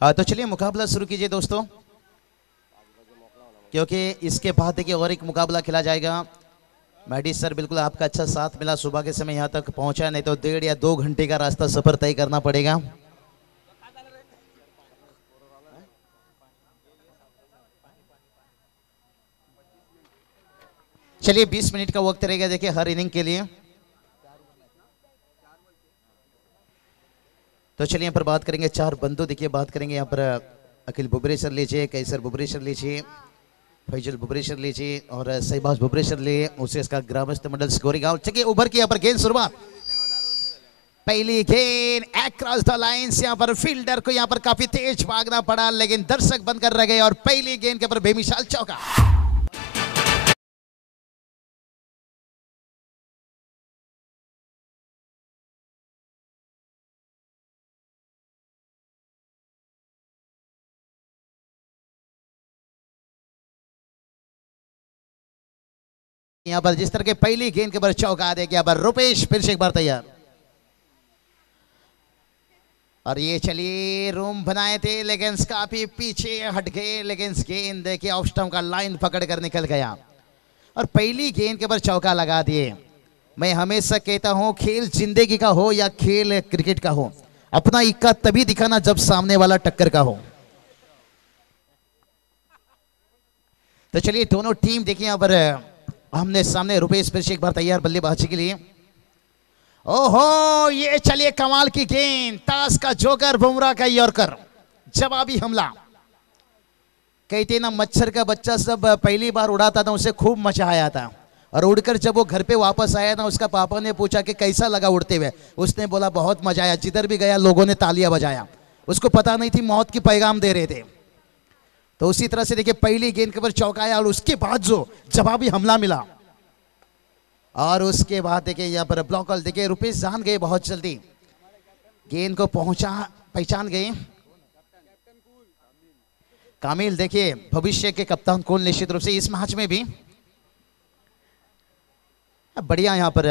तो चलिए मुकाबला शुरू कीजिए दोस्तों, क्योंकि इसके बाद देखिए और एक मुकाबला खेला जाएगा। मैडी सर, बिल्कुल आपका अच्छा साथ मिला, सुबह के समय यहाँ तक पहुंचा, नहीं तो 1.5 या 2 घंटे का रास्ता सफर तय करना पड़ेगा। चलिए 20 मिनट का वक्त रहेगा देखिए हर इनिंग के लिए। तो चलिए यहाँ पर बात करेंगे चार बंदों, देखिए बात करेंगे यहाँ पर अखिल बुबरेशर लीजिए, कैसर बुबरेशर लीजिए, फैजल बुबरेशर लीजिए और सहबाज बुबरेशर लिए, उसे इसका ग्रामस्थ मंडल स्कोरिंग आउट। चलिए उभर के यहाँ पर गेंद शुरुआत, पहली गेंद अक्रॉस द लाइंस। यहाँ पर फील्डर को यहाँ पर काफी तेज भागना पड़ा, लेकिन दर्शक बंद कर रह गए और पहली गेंद के ऊपर बेमिसाल चौका। यहाँ पर जिस तरह के पहली गेंद के ऊपर चौका दे, यहाँ पर रुपेश फिर से एक बार तैयार। और ये चलिए रूम बनाए थे लेकिन काफी पीछे हट गए, लेकिन गेंद देखिए ऑफ स्टंप का लाइन पकड़ कर निकल गया और पहली गेंद के ऊपर चौका लगा दिए। मैं हमेशा कहता हूं खेल जिंदगी का हो या खेल क्रिकेट का हो, अपना इक्का तभी दिखाना जब सामने वाला टक्कर का हो। तो चलिए दोनों टीम देखिए यहाँ पर हमने सामने, रुपेश फिर से एक बार तैयार बल्लेबाजी के लिए। ओहो, ये चलिए कमाल की गेंद, ताश का जोकर, बुमराह का यॉर्कर, जवाबी हमला। कहते ना मच्छर का बच्चा सब पहली बार उड़ाता था उसे खूब मजा आया था, और उड़कर जब वो घर पे वापस आया ना, उसका पापा ने पूछा कि कैसा लगा उड़ते हुए, उसने बोला बहुत मजा आया, जिधर भी गया लोगों ने तालियां बजाया। उसको पता नहीं थी मौत की पैगाम दे रहे थे। तो उसी तरह से देखिए पहली गेंद के ऊपर चौका आया और उसके बाद जो जवाबी हमला मिला, और उसके बाद देखिए यहाँ पर ब्लॉकल देखिए रुपेश जान गए बहुत जल्दी, गेंद को पहचान गए। कामिल देखिए भविष्य के कप्तान कौन, निश्चित रूप से इस मैच में भी बढ़िया। यहाँ पर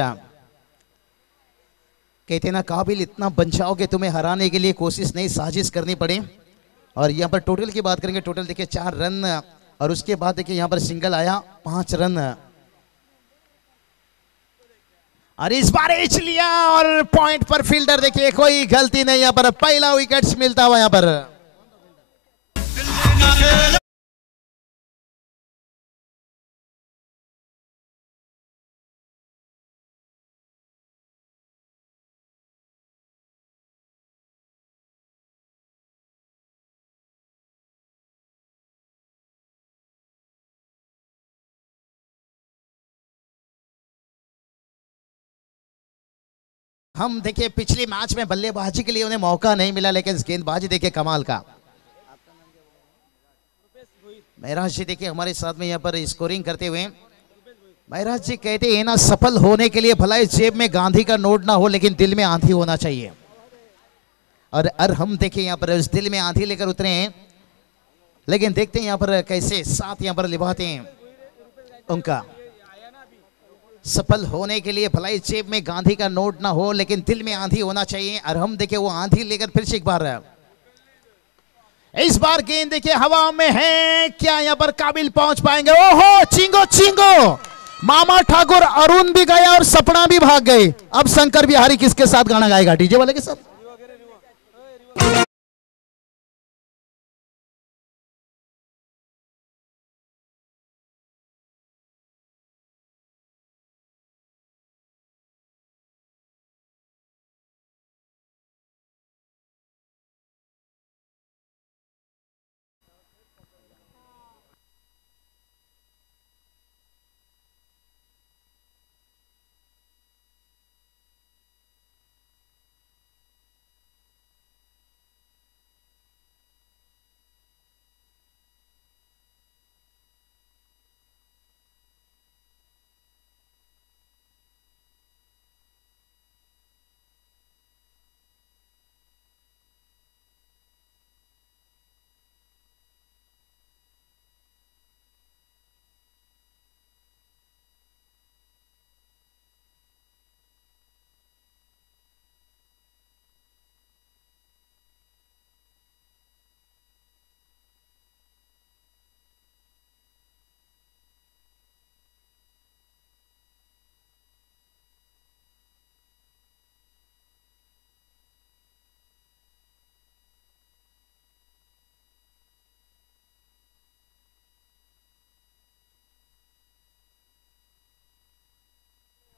कहते ना काबिल इतना बन जाओ कि तुम्हें हराने के लिए कोशिश नहीं साजिश करनी पड़े। और यहाँ पर टोटल की बात करेंगे, टोटल देखिए 4 रन, और उसके बाद देखिए यहाँ पर सिंगल आया 5 रन, और इस बार एच लिया और पॉइंट पर फील्डर देखिए कोई गलती नहीं, यहाँ पर पहला विकेट मिलता हुआ यहाँ पर। हम देखिए पिछले मैच में बल्लेबाजी के लिए उन्हें मौका नहीं मिला, लेकिन गेंदबाजी देखिए कमाल का। महराज जी देखिए हमारे साथ में यहाँ पर स्कोरिंग करते हुए। महराज जी कहते हैं ना, सफल होने के लिए भला इस जेब में गांधी का नोट ना हो, लेकिन दिल में आंधी होना चाहिए। और हम देखिए यहाँ पर उस दिल में आंधी लेकर उतरे हैं, लेकिन देखते हैं यहाँ पर कैसे साथ यहाँ पर निभाते हैं उनका। सफल होने के लिए भलाई जेब में गांधी का नोट ना हो, लेकिन दिल में आंधी होना चाहिए, और हम देखिए वो आंधी लेकर फिर से एक बार, इस बार गेंद देखिए हवा में है, क्या यहाँ पर काबिल पहुंच पाएंगे? ओहो, चिंगो चिंगो, मामा ठाकुर अरुण भी गया और सपना भी भाग गए। अब शंकर बिहारी किसके साथ गाना गाएगा? डीजे वाले के साथ।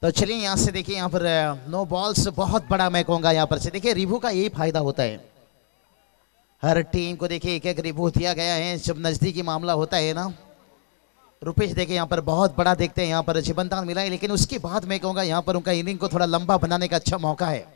तो चलिए यहाँ से देखिए, यहाँ पर नो बॉल्स, बहुत बड़ा मैं कहूंगा यहाँ पर से। देखिए रिव्यू का यही फायदा होता है, हर टीम को देखिए एक एक रिव्यू दिया गया है जब नजदीकी मामला होता है ना। रुपेश देखिए यहाँ पर बहुत बड़ा देखते हैं, यहाँ पर जीवनदान मिला है, लेकिन उसके बाद मैं कहूंगा यहाँ पर उनका इनिंग को थोड़ा लंबा बनाने का अच्छा मौका है।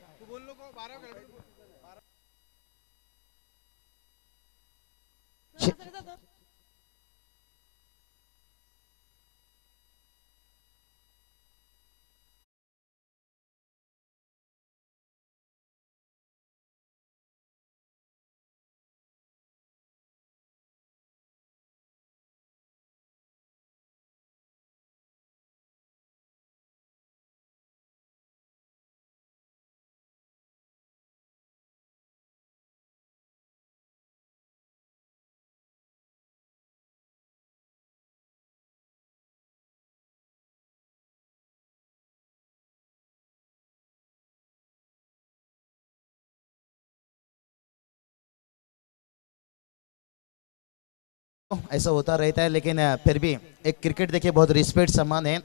ऐसा होता रहता है, लेकिन फिर भी एक क्रिकेट देखिए बहुत रिस्पेक्ट सम्मान है।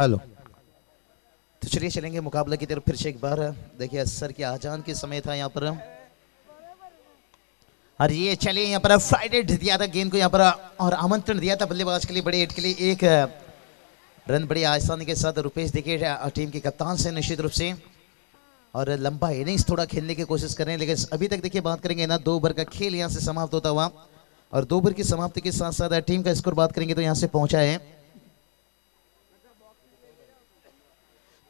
हेलो। तो चलिए चलेंगे मुकाबले की तरफ फिर से एक बार। देखिए असर के आजान के समय था यहाँ पर, और ये चलिए यहाँ पर फ्राइडे दिया था गेंद को यहाँ पर, और आमंत्रण दिया था बल्लेबाज के लिए बड़े हिट के लिए। एक रन बड़ी आसानी के साथ रुपेश देखिए टीम के कप्तान से निश्चित रूप से, और लंबा इनिंग्स थोड़ा खेलने की कोशिश कर रहे हैं, लेकिन अभी तक देखिए बात करेंगे ना 2 ओवर का खेल यहाँ से समाप्त होता हुआ, और 2 ओवर की समाप्ति के साथ साथ टीम का स्कोर बात करेंगे तो यहाँ से पहुंचा है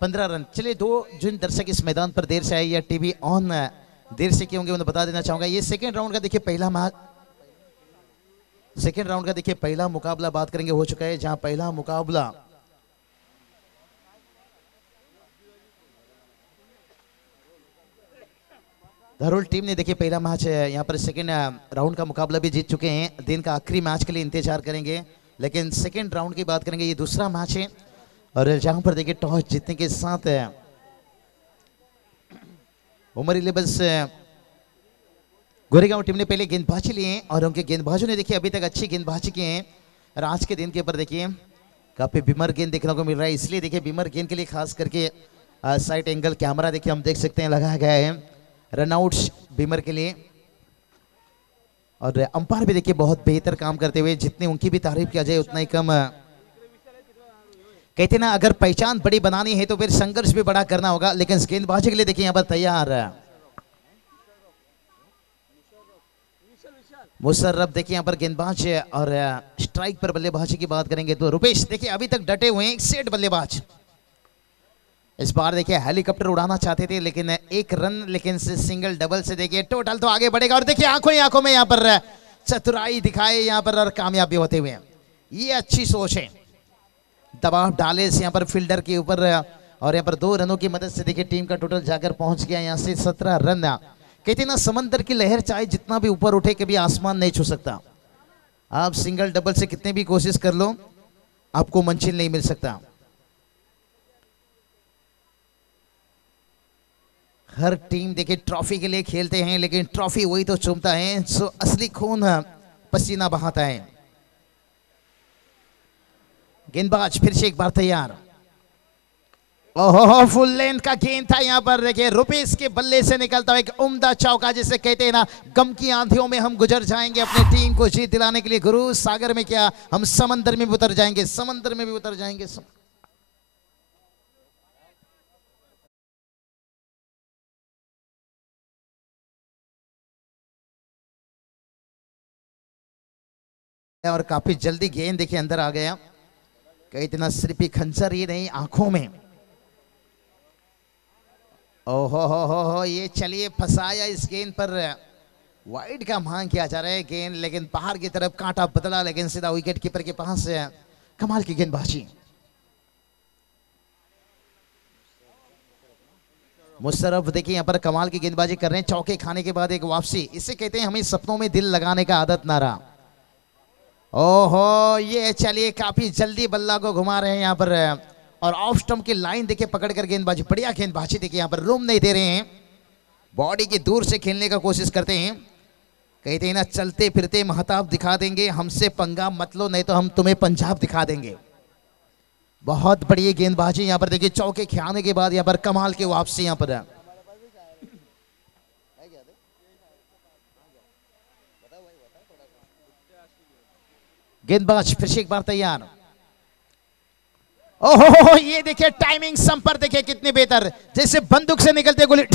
15 रन। चलिए 2 जिन दर्शक इस मैदान पर देर से आए या टीवी ऑन देर से किए होंगे उन्हें बता देना चाहूंगा, ये सेकेंड राउंड का देखिए पहला मैच, सेकेंड राउंड का देखिए पहला मुकाबला बात करेंगे हो चुका है, जहां पहला मुकाबला धरोल टीम ने देखिए पहला मैच यहाँ पर सेकेंड राउंड का मुकाबला भी जीत चुके हैं। दिन का आखिरी मैच के लिए इंतजार करेंगे, लेकिन सेकेंड राउंड की बात करेंगे, ये दूसरा मैच है, और जहां पर देखिए टॉस जीतने के साथ उमर इलेबस गोरेगांव टीम ने पहले गेंदबाजी लिए हैं, और उनके गेंदबाजों ने देखिए अभी तक अच्छी गेंदबाजी की है। और आज के दिन के ऊपर देखिए काफी बीमर गेंद देखने को मिल रहा है, इसलिए देखिए बीमर गेंद के लिए खास करके साइड एंगल कैमरा देखिए हम देख सकते हैं लगाया गया है रनआउट्स बीमर के लिए। और अंपायर भी देखिए बहुत बेहतर काम करते हुए, जितनी उनकी भी तारीफ किया जाए उतना ही कम। कहते ना अगर पहचान बड़ी बनानी है तो फिर संघर्ष भी बड़ा करना होगा, लेकिन गेंदबाजी के लिए देखिए यहाँ पर तैयार मुशर्रफ देखिए यहाँ पर गेंदबाज, और स्ट्राइक पर बल्लेबाजी की बात करेंगे तो रुपेश देखिए अभी तक डटे हुए हैं, एक सेट बल्लेबाज। इस बार देखिए हेलीकॉप्टर उड़ाना चाहते थे, लेकिन 1 रन, लेकिन से सिंगल डबल से देखिए टोटल तो आगे बढ़ेगा, और देखिए आंखों ही आंखों में यहाँ पर चतुराई दिखाए यहाँ पर, और कामयाबी होते हुए ये अच्छी सोच है। दबाव डाले यहाँ पर फील्डर के ऊपर, और यहाँ पर 2 रनों की मदद से देखिए टीम का टोटल जाकर पहुंच गया यहाँ से 17 रन। कहते ना समंदर की लहर चाहे जितना भी ऊपर उठे कभी आसमान नहीं छू सकता, आप सिंगल डबल से कितने भी कोशिश कर लो आपको मंजिल नहीं मिल सकता। हर टीम देखिए ट्रॉफी के लिए खेलते हैं, लेकिन ट्रॉफी वही तो चूमता है जो असली खून पसीना बहाता है। गेंदबाज फिर से एक बार तैयार, ओहो फुल लेंथ का गेंद था यहाँ पर, देखिए रुपेश के बल्ले से निकलता हुआ एक उम्दा चौका, जिसे कहते हैं ना गम की आंधियों में हम गुजर जाएंगे अपनी टीम को जीत दिलाने के लिए। गुरु सागर में क्या, हम समंदर में भी उतर जाएंगे, समंदर में भी उतर जाएंगे। और काफी जल्दी गेंद देखिए अंदर आ गया, कहीं इतना सिर्फ खंजर ही नहीं आंखों में। ओहो हो ये चलिए फंसाया इस गेंद पर, वाइड का मांग किया जा रहा है गेंद, लेकिन बाहर की तरफ कांटा बदला, लेकिन सीधा विकेट कीपर के पास कमाल की गेंदबाजी। मुशर्रफ देखिए यहाँ पर कमाल की गेंदबाजी कर रहे हैं, चौके खाने के बाद एक वापसी, इसे कहते हैं हमें सपनों में दिल लगाने का आदत ना रहा। ओहो ये चलिए काफी जल्दी बल्ला को घुमा रहे हैं यहाँ पर, और ऑफ स्टंप की लाइन देखिए पकड़कर गेंदबाजी, बढ़िया गेंदबाजी देखिए यहाँ पर, रूम नहीं दे रहे हैं, बॉडी की दूर से खेलने का कोशिश करते हैं। कहते हैं ना चलते फिरते महताब दिखा देंगे, हमसे पंगा मत लो नहीं तो हम तुम्हें पंजाब दिखा देंगे। बहुत बढ़िया गेंदबाजी यहाँ पर देखिए, चौके खाने के बाद यहाँ पर कमाल की वापसी यहाँ पर। गेंदबाज फिर से एक बार तैयार, ओहो ये देखिए टाइमिंग संपर्क देखिए कितनी बेहतर, जैसे बंदूक से निकलते गोली।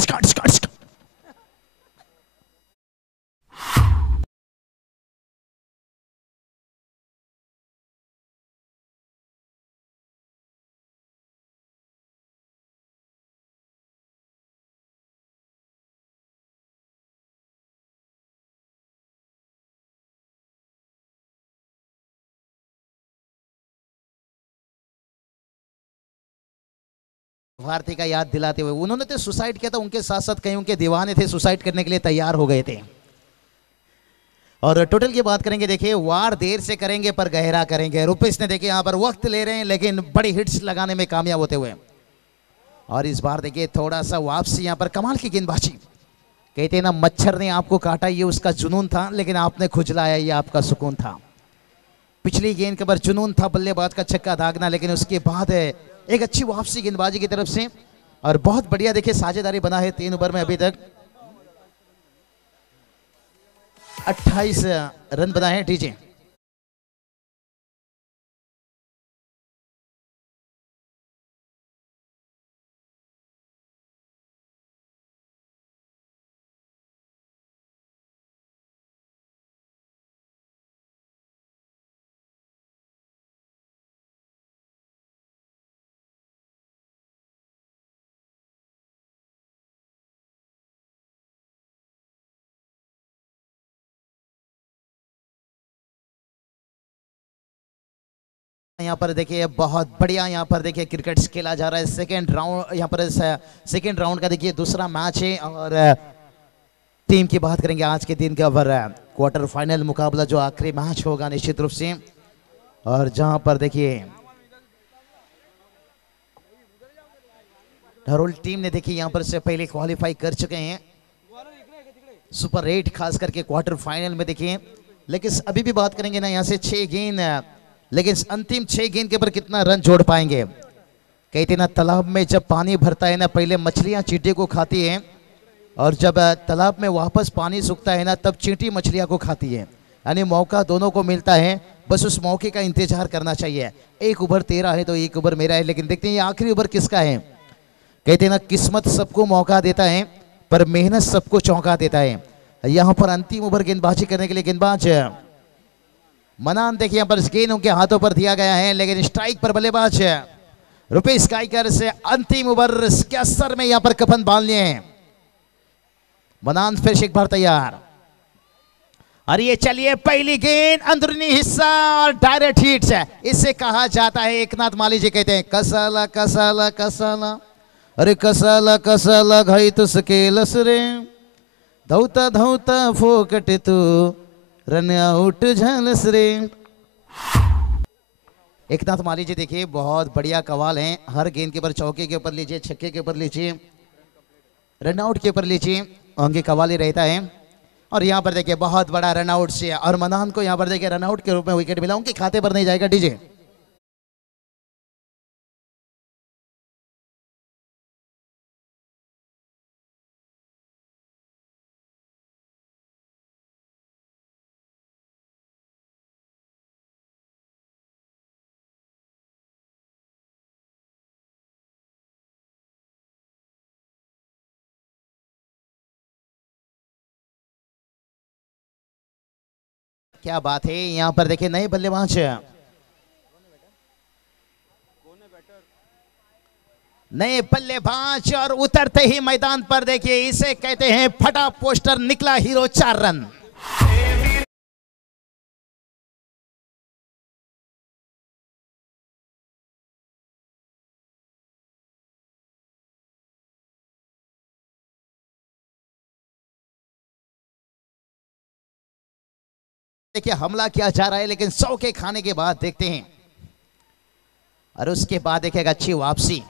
भारती का याद दिलाते हुए, उन्होंने तो सुसाइड किया था, उनके साथ साथ कई उनके दीवाने थे सुसाइड करने के लिए तैयार हो गए थे। और टोटल की बात करेंगे देखिए, वार देर से करेंगे पर गहरा करेंगे। रुपेश ने देखिए यहाँ पर वक्त ले रहे हैं, लेकिन बड़ी हिट्स लगाने में कामयाब होते हुए, और इस बार देखिए थोड़ा सा वापसी यहाँ पर, कमाल की गेंदबाजी। कहते हैं ना मच्छर ने आपको काटा ये उसका जुनून था, लेकिन आपने खुजलाया ये आपका सुकून था। पिछली गेंद के ऊपर जुनून था बल्लेबाज का छक्का दागना, लेकिन उसके बाद एक अच्छी वापसी गेंदबाजी की तरफ से और बहुत बढ़िया देखिए साझेदारी बना है 3 ओवर में अभी तक 28 रन बनाए हैं डीजे। यहाँ पर देखिए बहुत बढ़िया यहाँ पर देखिए क्रिकेट खेला जा रहा है। सेकेंड राउंड यहाँ पर सेकेंड राउंड का देखिए दूसरा मैच है और टीम की बात करेंगे आज के दिन का पर क्वार्टर फाइनल मुकाबला जो आखिरी मैच होगा निश्चित रूप से, और जहां पर देखिए धरोल टीम ने देखिए यहाँ पर से पहले क्वालिफाई कर चुके हैं सुपर 8 खास करके क्वार्टर फाइनल में देखिए। लेकिन अभी भी बात करेंगे ना यहाँ से 6 गेंद, लेकिन अंतिम 6 गेंद के ऊपर कितना रन जोड़ पाएंगे। कहते हैं ना तालाब में जब पानी भरता है ना पहले मछलियां चींटी को खाती हैं और जब तालाब में वापस पानी सूखता है ना तब चींटी मछलियां को खाती है। यानी मौका दोनों को मिलता है, बस उस मौके का इंतजार करना चाहिए। 1 ओवर तेरा है तो 1 ओवर मेरा है, लेकिन देखते हैं ये आखिरी ओवर किसका है। कहते हैं ना किस्मत सबको मौका देता है पर मेहनत सबको चौंका देता है। यहाँ पर अंतिम ओवर गेंदबाजी करने के लिए गेंदबाज मनान देखिए यहाँ पर गेंद उनके हाथों पर दिया गया है, लेकिन स्ट्राइक पर बल्लेबाज रुपेश काइकर से अंतिम ओवर के असर में यहाँ पर कफन बांध लिए हैं। मनान फिर एक बार तैयार और ये चलिए पहली गेंद अंदरूनी हिस्सा और डायरेक्ट हिट है, इसे कहा जाता है एकनाथ माली जी कहते हैं कसाला कसाला कसाला, अरे कसाला कसाला घाई तो सकेलस रे धौता धौता फोकट तू रन आउट झालस रे। एकनाथ माली जी देखिए बहुत बढ़िया कवाल हैं, हर गेंद के ऊपर चौके के ऊपर लीजिए, छक्के के ऊपर लीजिए, रन आउट के ऊपर लीजिए, उनके कवाल ही रहता है। और यहाँ पर देखिए बहुत बड़ा रन आउट से और मनान को यहाँ पर देखिए रन आउट के रूप में विकेट मिला, उनके खाते पर नहीं जाएगा डीजे। क्या बात है, यहाँ पर देखिए नए बल्लेबाज नए बल्लेबाज और उतरते ही मैदान पर देखिए इसे कहते हैं फटा पोस्टर निकला हीरो 4 रन। देखिए हमला किया जा रहा है लेकिन 100 के खाने के बाद देखते हैं और उसके बाद देखिएगा अच्छी वापसी,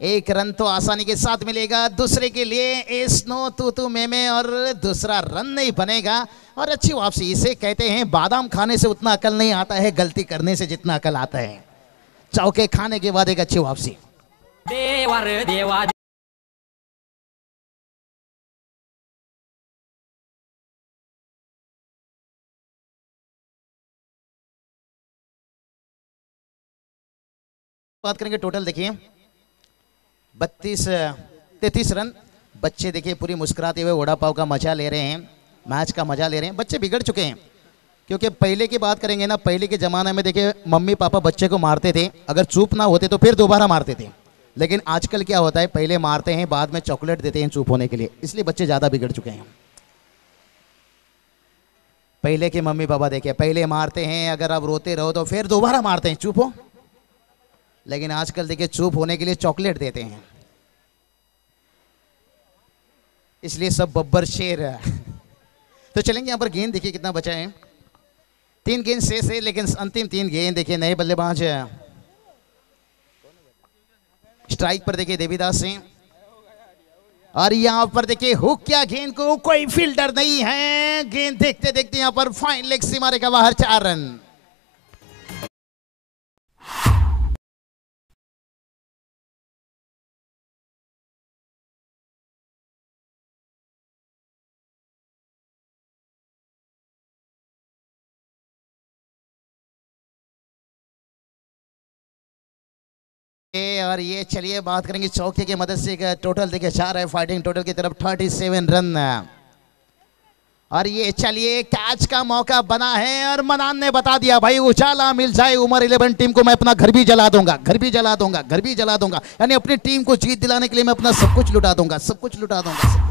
1 रन तो आसानी के साथ मिलेगा, दूसरे के लिए एस्नो तू में और दूसरा रन नहीं बनेगा और अच्छी वापसी। इसे कहते हैं बादाम खाने से उतना अकल नहीं आता है, गलती करने से जितना अकल आता है। चौके खाने के बाद एक अच्छी वापसी। देवा बात करेंगे टोटल देखिए 33 रन। बच्चे देखिए पूरी मुस्कुराते हुए वड़ा पाव का मजा ले रहे हैं, मैच का मजा ले रहे हैं। बच्चे बिगड़ चुके हैं क्योंकि पहले की बात करेंगे ना, पहले के ज़माने में देखिए मम्मी पापा बच्चे को मारते थे, अगर चुप ना होते तो फिर दोबारा मारते थे। लेकिन आजकल क्या होता है, पहले मारते हैं बाद में चॉकलेट देते हैं चुप होने के लिए, इसलिए बच्चे ज़्यादा बिगड़ चुके हैं। पहले के मम्मी पापा देखिए पहले मारते हैं, अगर आप रोते रहो तो फिर दोबारा मारते हैं चुप हो, लेकिन आजकल देखिए चुप होने के लिए चॉकलेट देते हैं, इसलिए सब बब्बर शेर है। तो चलेंगे यहाँ पर गेंद देखिए कितना बचा है, 3 गेंद शेष है, लेकिन अंतिम 3 गेंद देखिए नए बल्लेबाज स्ट्राइक पर देखिए देवीदास सिंह और यहाँ पर देखिए हुक क्या गेंद को कोई फील्डर नहीं है, गेंद देखते देखते यहाँ पर फाइन लेग से मारेगा बाहर 4 रन। और ये चलिए बात करेंगे चौके की मदद से। टोटल देखिए 4 है फाइटिंग टोटल की तरफ 37 रन। और ये चलिए कैच का मौका बना है और मनान ने बता दिया भाई उजाला मिल जाए उमर 11 टीम को मैं अपना घर भी जला दूंगा, घर भी जला दूंगा, घर भी जला दूंगा। यानी अपनी टीम को जीत दिलाने के लिए मैं अपना सब कुछ लुटा दूंगा, सब कुछ लुटा दूंगा।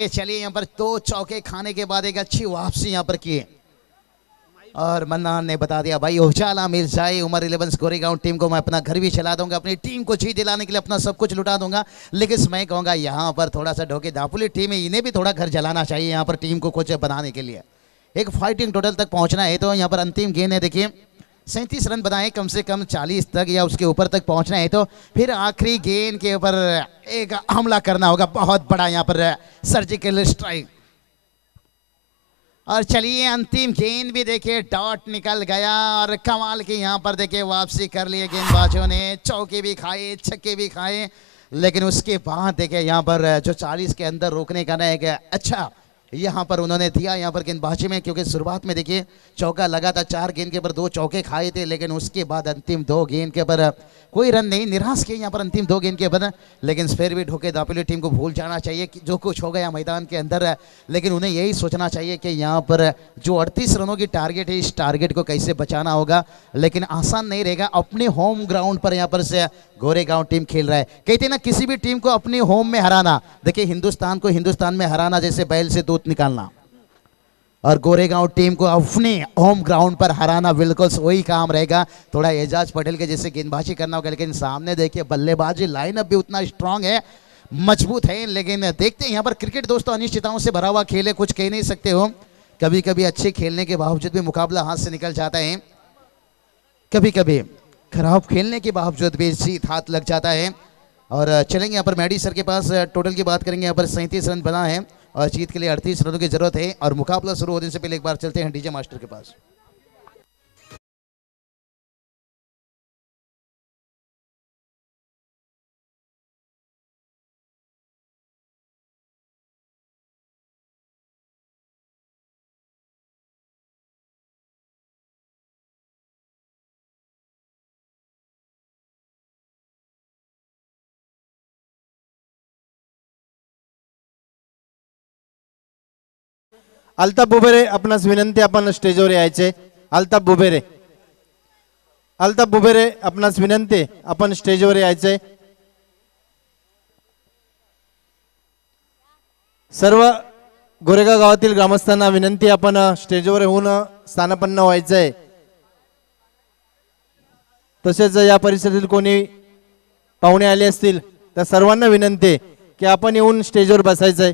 चलिए यहाँ पर 2 चौके खाने के बाद एक अच्छी वापसी यहाँ पर की और मन्नान ने बता दिया भाई उजाला मिल जाए उमर 11 गोरेगांव टीम को मैं अपना घर भी चला दूंगा, अपनी टीम को जीत दिलाने के लिए अपना सब कुछ लुटा दूंगा। लेकिन मैं कहूंगा यहाँ पर थोड़ा सा ढोके दापुली टीम है, इन्हें भी थोड़ा घर जलाना चाहिए यहाँ पर टीम को कुछ बनाने के लिए। एक फाइटिंग टोटल तक पहुंचना है तो यहाँ पर अंतिम गेंद है देखिए 37 रन बनाए, कम से कम 40 तक या उसके ऊपर तक पहुंचना है तो फिर आखिरी गेंद के ऊपर एक हमला करना होगा बहुत बड़ा यहाँ पर सर्जिकल स्ट्राइक। और चलिए अंतिम गेंद भी देखिए डॉट निकल गया और कमाल की यहाँ पर देखिए वापसी कर लिए गेंदबाजों ने, चौके भी खाए छक्के भी खाए। लेकिन उसके बाद देखिए यहाँ पर जो 40 के अंदर रोकने का ना एक अच्छा यहाँ पर उन्होंने दिया यहाँ पर गेंदबाजी में, क्योंकि शुरुआत में देखिए चौका लगा था, 4 गेंद के ऊपर 2 चौके खाए थे। लेकिन उसके बाद अंतिम 2 गेंद के ऊपर कोई रन नहीं, निराश किए यहाँ पर अंतिम 2 गेंद के ऊपर। लेकिन फिर भी ढोके दापोली टीम को भूल जाना चाहिए कि जो कुछ हो गया मैदान के अंदर है, लेकिन उन्हें यही सोचना चाहिए कि यहाँ पर जो 38 रनों की टारगेट है इस टारगेट को कैसे बचाना होगा। लेकिन आसान नहीं रहेगा, अपने होम ग्राउंड पर यहाँ पर से गोरेगांव टीम खेल रहा है। कहते ना किसी भी टीम को अपने होम में हराना, देखिए हिंदुस्तान को हिंदुस्तान में हराना जैसे बैल से दूध निकालना, और गोरेगांव टीम को अपने होम ग्राउंड पर हराना बिल्कुल वही काम रहेगा। थोड़ा एजाज पटेल के जैसे गेंदबाजी करना होगा। लेकिन सामने देखिए बल्लेबाजी लाइनअप भी उतना स्ट्रांग है, मजबूत है। लेकिन देखते हैं यहाँ पर क्रिकेट दोस्तों अनिश्चितताओं से भरा हुआ खेल है, कुछ कह नहीं सकते हो। कभी कभी अच्छे खेलने के बावजूद भी मुकाबला हाथ से निकल जाता है, कभी कभी खराब खेलने के बावजूद भी जीत हाथ लग जाता है। और चलेंगे यहाँ पर मैडी सर के पास, टोटल की बात करेंगे यहाँ पर 37 रन बना है और जीत के लिए 38 रनों की जरूरत है। और मुकाबला शुरू होने से पहले एक बार चलते हैं डीजे मास्टर के पास। अल्ताफ बुबेरे आपणास विनंती आपण स्टेजवर यायचे। अल्ताफ बुबेरे, अल्ताफ बुबेरे आपणास विनंती आपण स्टेजवर यायचे। सर्व गोरेगाव गावातील ग्रामस्थांना विनंती आपण स्टेजवर येऊन स्थानापन्न व्हायचंय। तसेच या परिसरातील कोणी पाहुणे आले असतील तर सर्वांना विनंती की आपण येऊन स्टेजवर बसायचंय।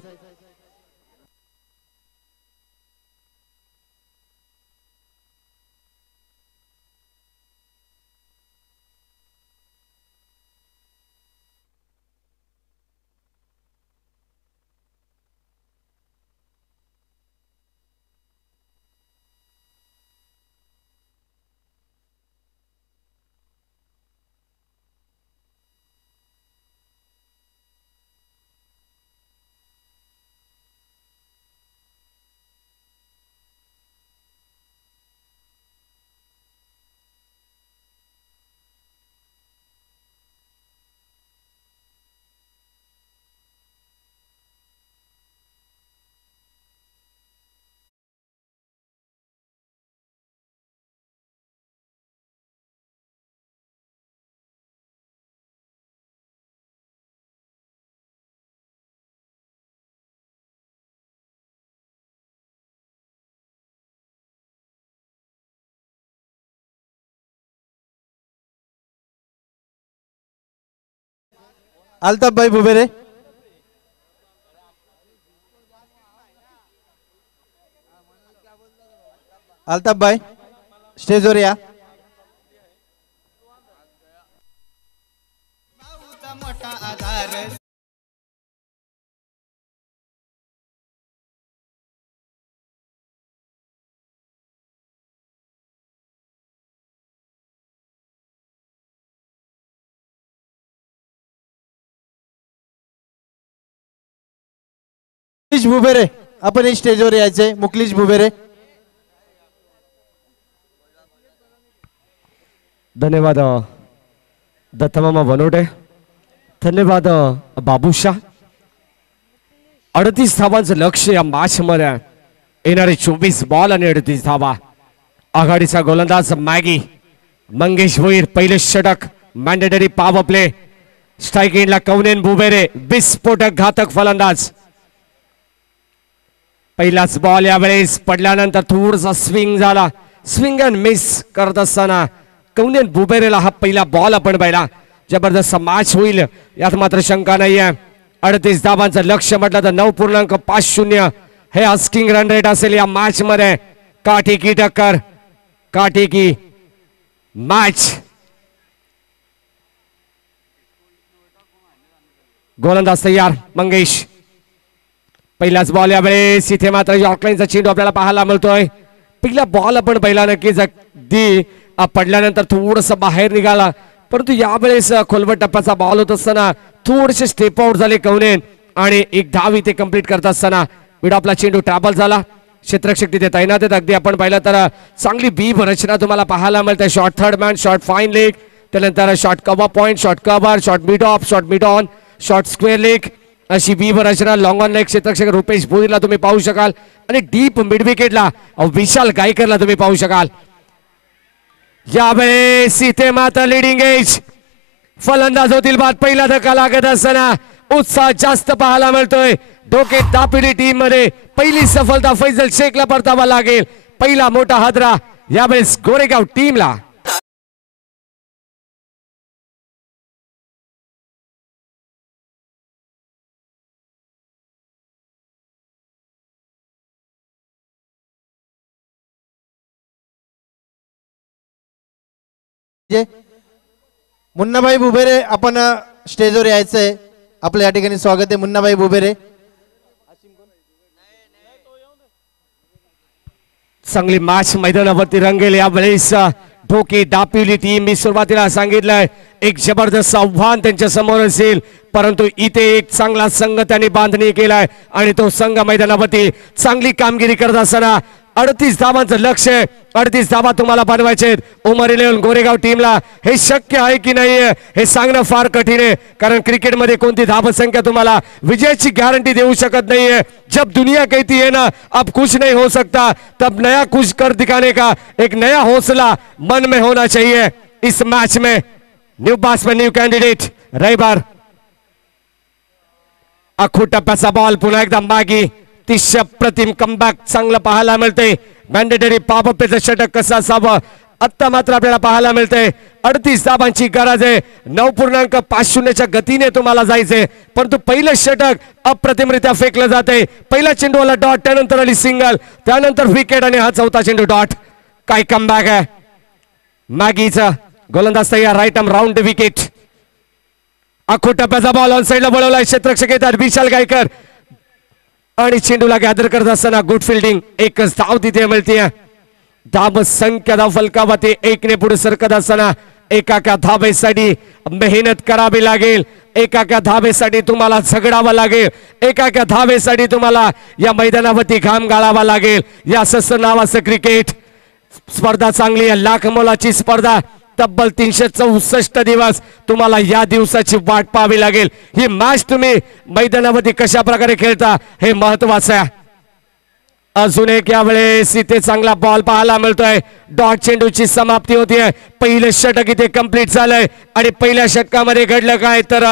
अल्ताफ भाई बुबेरे, अल्ताफ भाई स्टेजवर या। मुकलीश बुबेरे आपण स्टेजवर यायचे. मुकलीश बुबेरे. धन्यवाद दत्तमामा बनोटे. धन्यवाद बाबूशाह. 38 धावांचं लक्ष या मॅच मध्ये. येणारे 24 बॉल आणि 38 धावा. आघाडीचा गोलंदाज मॅगी मंगेश भोईर. पहिले षटक मॅन्डेटरी पॉवर प्ले. स्ट्राइक एंडला कौनेन बुबेरे विस्फोटक घातक फलंदाज. पहिलाच बॉल यावेळेस पडल्यानंतर थोडासा स्विंग झाला. स्विंग अँड मिस करत असताना कौनेन बुबेरेला हा पहिला बॉल आपण पाहिला. जबरदस्त मॅच होईल यात मात्र शंका नाहीये. 38 धावांचं लक्ष म्हटलं तर 9.50 हे आस्किंग रन रेट असेल या मॅच मध्ये. काटेकी टक्कर, काटेकी मॅच. गोलंदाज तयार मंगेश. पहिलाच बॉल यावेळेस इथे मात्र यॉर्कलाईनचा चेंडू आपल्याला पाहायला मिळतोय. पहिला बॉल आपण पहिला नक्कीच अगदी पडल्यानंतर थोडस बाहेर निघाला, परंतु यावेळेस खोलवट टप्प्याचा बॉल होत असताना थोडेसे स्टेप आउट झाले कौनेन आणि एक धाव इथे कंप्लीट करत असताना विड आपला चेंडू ट्रॅबल झाला. क्षेत्ररक्षक तिथे तैनात आहेत. अगदी आपण पाहिलं तर चांगली बीब रचना तुम्हाला पाहायला मिळते. Short third man, short fine leg, त्यानंतर short cover point, short cover, short mid off, short mid on, short square leg अशी बीब रचना लॉंग ऑन लेग क्षेत्ररक्षक रुपेश भोईरला तुम्ही पाहू शकाल आणि डीप मिड विकेटला विशाल गायकरला तुम्ही पाहू शकाल. यावेळेस इथे मात्र लिडिंग एज फलंदाज होतील बाद. पहिला धक्का लागत असताना उत्साह जास्त पाहायला मिळतोय. डोके तापिडी टीम मध्ये पहिली सफलता फैजल शेखला परतावा लागेल. पहिला मोठा हादरा यावेळेस गोरेगाव टीमला. मुन्नाभाई बुबेरे आपण स्टेजवर यायचंय. आपलं या ठिकाणी स्वागत आहे. मुन्नाभाई बुबेरे. चांगली मॅच मैदानावरती रंगेल यावेळेस. ढोके दापिवली टीम मी सुरुवातीला सांगितलंय एक जबरदस्त आव्हान त्यांच्या समोर असेल, परंतु इथे एक चांगला संघ त्यांनी बांधणी केलाय आणि तो संघ मैदानावरती चांगली कामगिरी करत असताना 38 धावांचं लक्ष. 38 धावा तुम्हाला बनवायचे. उमर 11 गोरेगाव टीमला हे शक्य आहे की नाही हे सांगणं फार कठीण आहे, कारण क्रिकेटमध्ये कोणती धावसंख्या तुम्हाला विजयाची गॅरंटी देऊ शकत नाहीये. जब दुनिया कहती है ना अब कुछ नहीं हो सकता, तब नया कुछ कर दिखाने का एक नया हौसला मन में होना चाहिए. इस मैच में न्यू बैट्समैन, न्यू कैंडिडेट रविवार. अखू टप्प्याचा बॉल पुन्हा एकदा मागी. 30 प्रतिम कमबॅक चांगलं पाहायला मिळते. मॅन्डेटरी पॉप अप षटक कसं असावं आता मात्र आपल्याला पाहायला मिळते. 38 धावांची गरज आहे. 9.50च्या गतीने तुम्हाला जायचे, परंतु पहिलं षटक अप्रतिमरित्या फेकलं जाते. पहिला चेंडूला डॉट, त्यानंतर आली सिंगल, त्यानंतर विकेट आणि हा चौथा चेंडू डॉट. काय कमबॅक आहे मॅगीचा. गोलंदाज तयार. Right arm round wicket. अखो टप्प्याचा बॉल ऑन साईडला वळवलाय. क्षेत्ररक्षक येतात विशाल गायकर आणि चेंडूला गॅदर करत असताना गुड फिल्डिंग. एकच धाव तिथे मिळते. धाव संख्या धाव फलकावरती 1 पुढे सरकत असताना एका धावेसाठी मेहनत करावी लागेल. एका धावेसाठी तुम्हाला झगडावं लागेल. एका धावेसाठी तुम्हाला या मैदानावरती घाम गाळावा लागेल. या असं नावाचं क्रिकेट स्पर्धा चांगली आहे. लाख मोलाची स्पर्धा. तब्बल 364 दिवस तुम्हाला या दिवसाची वाट पाहावी लागेल. ही मॅच तुम्ही मैदानावरती कशा प्रकारे खेळता हे महत्वाचं आहे. अजून एक यावेळेस इथे चांगला बॉल पाहायला मिळतोय. डॉट चेंडूची समाप्ती होतीये. पहिलं षटक इथे कंप्लीट झालंय आणि पहिल्या षटकामध्ये घडलं काय तर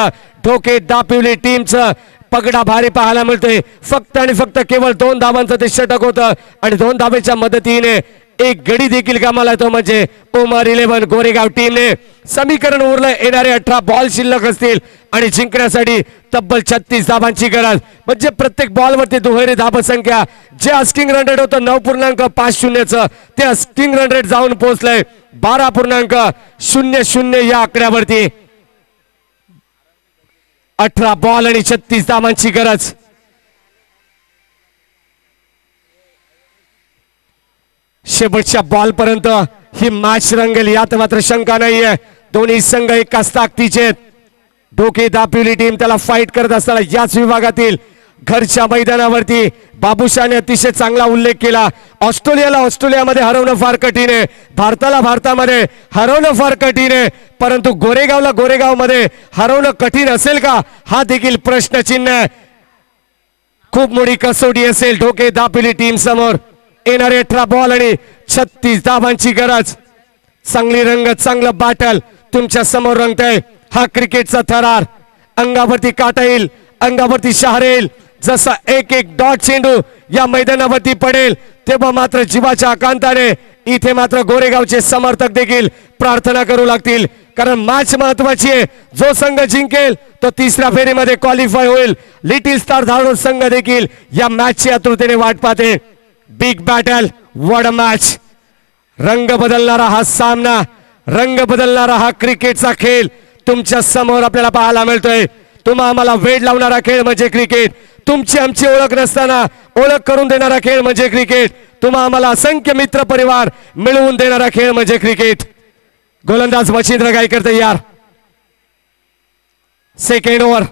ढोके दापिवली टीमचं पगडा भारी पाहायला मिळतोय. फक्त आणि फक्त केवळ 2 धावांचं ते षटक होतं आणि 2 धावेच्या मदतीने एक गडी देखील कामाला येतो, म्हणजे उमर 11 गोरेगाव टीमने समीकरण उरलं. येणारे 18 बॉल शिल्लक असतील आणि जिंकण्यासाठी तब्बल 36 धावांची गरज, म्हणजे प्रत्येक बॉलवरती दुहेरी धावसंख्या. जे आस्किंग रन रेट होतं 9.50चं ते आस्किंग रन रेट जाऊन पोहोचलंय 12.00 या आकड्यावरती. 18 बॉल आणि 36 धावांची गरज. शेवटच्या बॉल पर्यंत ही मॅच रंगेल यात मात्र शंका नाहीये. दोन्ही संघ एकाच ताकदीचे. डोके दापिवली टीम त्याला फाईट करत असताना याच विभागातील घरच्या मैदानावरती बाबूशाने अतिशय चांगला उल्लेख केला. ऑस्ट्रेलियामध्ये हरवणं फार कठीण आहे, भारतामध्ये हरवणं फार कठीण आहे, परंतु गोरेगावमध्ये हरवणं कठीण असेल का हा देखील प्रश्नचिन्ह आहे. खूप मोठी कसोटी असेल ढोके दापिली टीम समोर. येणारे 18 बॉल आणि 36 धावांची गरज. चांगली रंगत, चांगलं बॅटल तुमच्या समोर रंगतंय. हा क्रिकेटचा थरार. अंगावरती काटा येईल, अंगावरती शहार येईल. जसा एक डॉट चेंडू या मैदानावरती पडेल तेव्हा मात्र जीवाच्या आकांताने इथे मात्र गोरेगावचे समर्थक देखील प्रार्थना करू लागतील, कारण मॅच महत्वाची आहे. जो संघ जिंकेल तो तिसऱ्या फेरीमध्ये क्वालिफाय होईल. लिटिल स्टार धावडो संघ देखील या मॅचची आतुरतेने वाट पाहते. Big battle, what a match. रंग बदलणारा हा सामना, रंग बदलणारा हा क्रिकेटचा खेळ तुमच्या समोर आपल्याला पाहायला मिळतोय. तुम्हा आम्हाला वेळ लावणारा खेळ म्हणजे क्रिकेट. तुमची आमची ओळख नसताना ओळख करून देणारा खेळ म्हणजे क्रिकेट. तुम्हा आम्हाला असंख्य मित्र परिवार मिळवून देणारा खेळ म्हणजे क्रिकेट. गोलंदाज मच्छिंद्र गायकर तयार. Second over.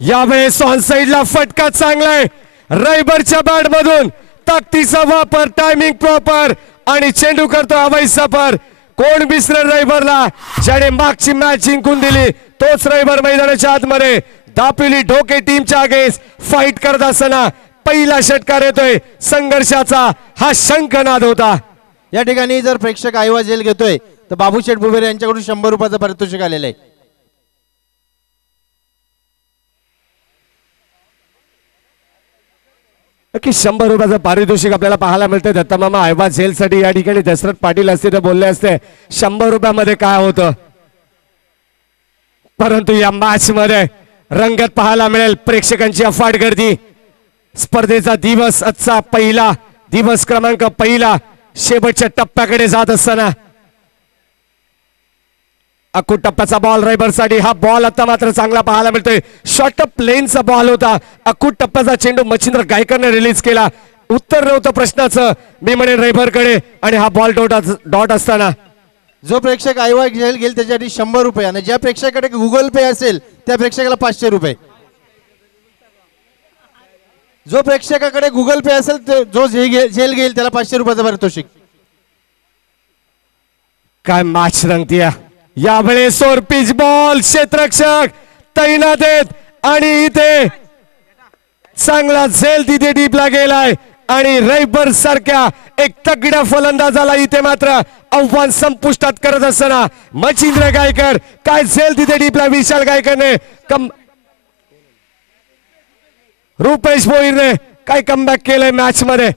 यावेळेस ऑन साइडला फटका चांगला आहे. रायबरच्या बॅट मधून ताकदीचा वापर, टायमिंग प्रॉपर आणि चेंडू करतो हवाई सफर. कोण विसरेल रायबरला, ज्याने मागची मॅच जिंकून दिली तोच रायबर मैदानाच्या आतमध्ये दापिली ढोके टीमच्या अगेन्स्ट फाईट करत असताना पहिला षटकार येतोय. संघर्षाचा हा शंखनाद होता. या ठिकाणी जर प्रेक्षक आयवा जेल घेतोय तर बाबूशेठ बुबेरे यांच्याकडून 100 रुपयाचं पारितोषिक आलेलं आहे. की 100 रुपयाचं पारितोषिक आपल्याला पाहायला मिळतंय. दत्तमामा आयवा झेल साठी या ठिकाणी दशरथ पाटील असते तर बोलले असते 100 रुपयामध्ये काय होतं, परंतु या मॅच मध्ये रंगत पाहायला मिळेल. प्रेक्षकांची अफाट गर्दी. स्पर्धेचा दिवस आजचा पहिला दिवस क्रमांक पहिला शेवटच्या टप्प्याकडे जात असताना अकूट टप्प्याचा बॉल रायबरसाठी. हा बॉल आता मात्र चांगला पाहायला मिळतोय. शॉर्ट अप लेनचा बॉल होता. अकूट टप्प्याचा चेंडू मच्छिंद्र गायकरने रिलीज केला. उत्तर नव्हतं प्रश्नाचं मी म्हणेन रायबरकडे, आणि हा बॉल डॉट असताना जो प्रेक्षक आयवा जेल घेईल त्याच्यासाठी 100 रुपये आणि ज्या प्रेक्षकाकडे गुगल पे असेल त्या प्रेक्षकाला 500 रुपये. जो प्रेक्षकाकडे गुगल पे असेल जो जेल घेईल त्याला 500 रुपयाचं पारितोषिक. काय मॅच रंगतीया. यावेळेस ओर पिच बॉल, क्षेत्ररक्षक तैनात आहेत आणि इथे चांगला झेल तिथे डीपला गेलाय आणि रायबर सारख्या एक तगड्या फलंदाजाला इथे मात्र आव्हान संपुष्टात करत असताना मच्छिंद्र गायकर. काय झेल तिथे डीपला विशाल गायकरने रुपेश भोईरने काय कमबॅक केलंय मॅच मध्ये.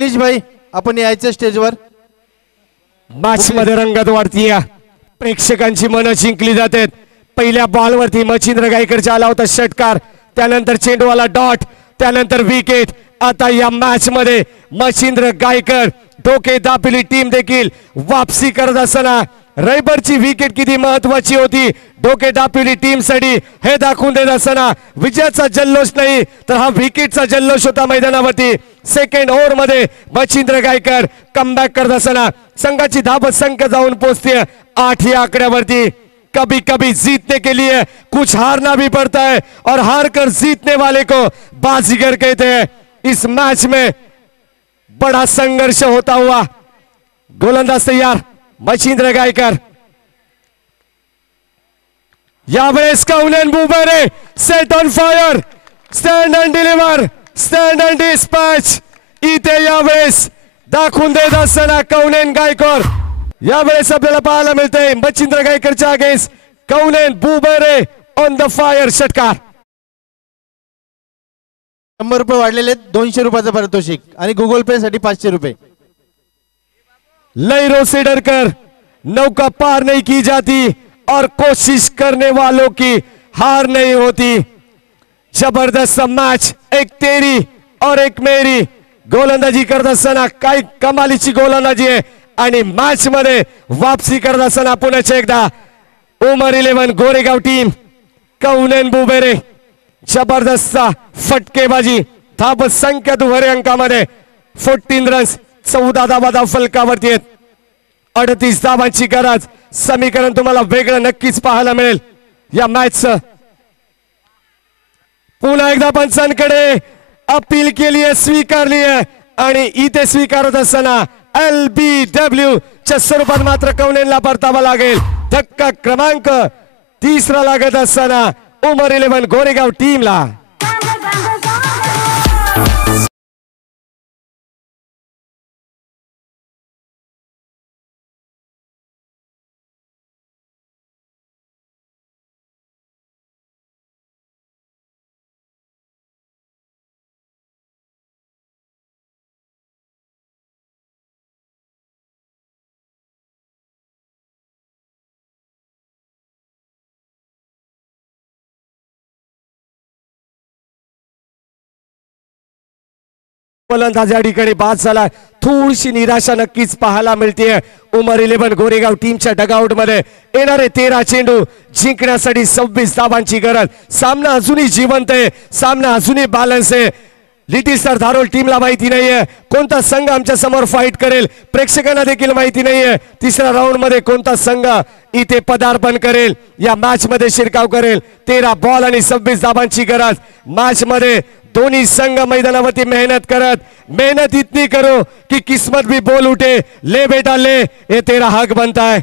प्लीज भाई आपण यायचं स्टेजवर. मॅच मध्ये रंगत वाढतीये. प्रेक्षकांची मनं जिंकली जातात. पहिल्या बॉलवरती मच्छिंद्र गायकरचा आला होता षटकार, त्यानंतर चेंडूवाला डॉट, त्यानंतर विकेट. आता या मॅच मध्ये मच्छिंद्र गायकर ढोके दापिली टीम देखील वापसी करत असताना रायबरची विकेट किती महत्वाची होती ढोके दापिली टीम साठी हे दाखवून देत असताना विजयाचा जल्लोष नाही तर हा विकेटचा जल्लोष होता मैदानावरती. सेकंड ओव्हर मध्ये मच्छिंद्र गायकर कमबॅक करत असताना संघाची धाबत संख्या जाऊन पोहोचते 8 या आकड्यावरती. कभी कभी जीतने के लिए कुछ हारना भी पड़ता है और हार कर जीतने वाले को बाजीगर कहते हैं. इस मैच में बड़ा संघर्ष होता हुआ. गोलंदाज तैयार मच्छिंद्र गायकर. यावेळेस Kaunain Bubere set on fire, stand and deliver, stand and dispatch. इथे यावेळेस दाखवून देत असताना कौनेन गायकर. यावेळेस आपल्याला पाहायला मिळते मच्छिंद्र गायकरच्या against Kaunain Bubere on the fire. षटकार. 100 रुपये वाढलेले 200 रुपयाचं पारितोषिक आणि गुगल पे साठी 500 रुपये. लहरों से डरकर नौका पार नहीं की जाती और कोशिश करने वालों की हार नहीं होती. जबरदस्त मैच, एक तेरी और एक मेरी गोलंदाजी करत असताना काय कमालीची गोलंदाजी आहे आणि मॅच मध्ये वापसी करत असताना पुन्हा एकदा उमर 11 गोरेगाव टीम कौनेन बुबेरे जबरदस्त फटकेबाजी धाब संख्या दुहेरी अंकामध्ये 14 रन्स 14 धावा फलकावरती आहेत 38 धावांची गरज समीकरण तुम्हाला वेगळं नक्कीच पाहायला मिळेल या मॅचचं पुन्हा एकदा पंचांकडे अपील केली आहे स्वीकारली आहे आणि इथे स्वीकारत असताना LBW च्या स्वरूपात मात्र कौनेनला परतावा लागेल धक्का क्रमांक 3 लागत असताना उमर 11 गोरेगाव टीमला फलंदाज या ठिकाणी बाद झाला थोडीशी निराशा नक्कीच पाहायला मिळते उमर 11 गोरेगाव टीमच्या डगआउट मध्ये येणारे 13 चेंडू जिंकण्यासाठी 26 धावांची गरज सामना अजूनही जिवंत आहे सामना अजूनही बॅलन्स आहे लिटिल स्टार धारोल टीमला माहिती नाहीये कोणता संघ आमच्या समोर फाईट करेल प्रेक्षकांना देखील माहिती नाहीये तिसऱ्या राऊंड मध्ये कोणता संघ इथे पदार्पण करेल या मॅच मध्ये शिरकाव करेल 13 बॉल आणि 26 धावांची गरज मॅच मध्ये दोनों संघ मैदानावरती मेहनत इतनी करो कि किस्मत भी बोल उठे ले बेटा ले ये तेरा हक बनता है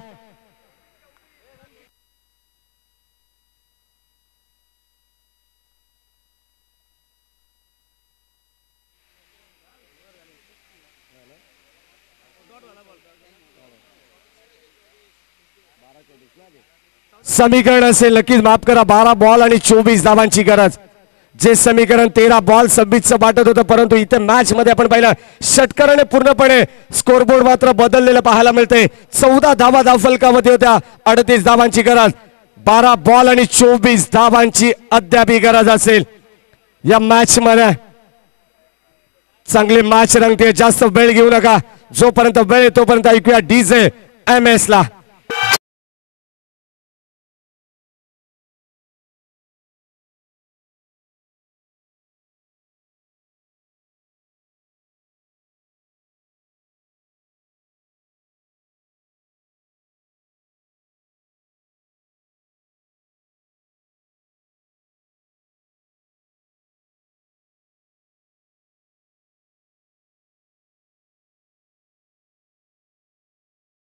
समीकरण असेल नक्कीच माफ करा 12 बॉल आणि 24 धावांची गरज जे समीकरण 13 बॉल 26 वाटत होतं परंतु इथे मॅच मध्ये आपण पाहिलं षटकाराने पूर्णपणे स्कोरबोर्ड मात्र बदललेलं पाहायला मिळते 14 धावा धावफलकावरती होत्या 38 धावांची गरज 12 बॉल आणि 24 धावांची अद्याप गरज असेल या मॅच मध्ये चांगली मॅच रंगते जास्त वेळ घेऊ नका जोपर्यंत वेळ तोपर्यंत ऐकूया डीजे MS ला